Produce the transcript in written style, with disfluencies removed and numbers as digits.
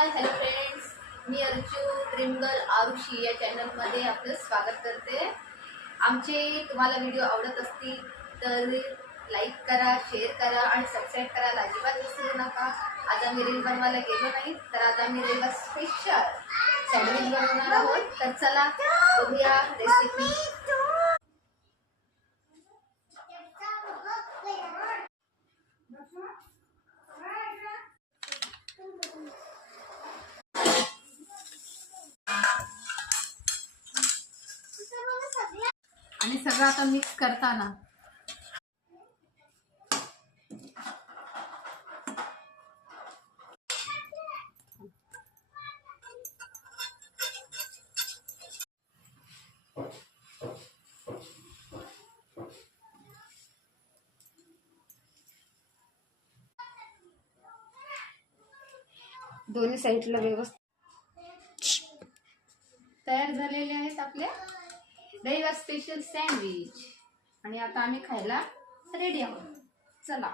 Hi hello friends, मी Archu dream girl Arushi या चॅनलमध्ये आपलं स्वागत करते। आमचे तुम्हाला व्हिडिओ आवडत असतील तर लाईक करा, शेअर करा आणि सबस्क्राईब करायला अजिबात विसरू नका। आज आम्ही रील बनवायला गेलो नाही तर आज आम्ही रीलला स्पेशल सँडविच बनवणार आहोत। तर चला बघूया रेसिपी। आणि सगळं आता मिक्स करताना दोन्ही साईडला व्यवस्थित तयार झालेले आहेत आपले रविवार स्पेशल सँडविच। आणि आता आम्ही खायला रेडी आहोत। चला।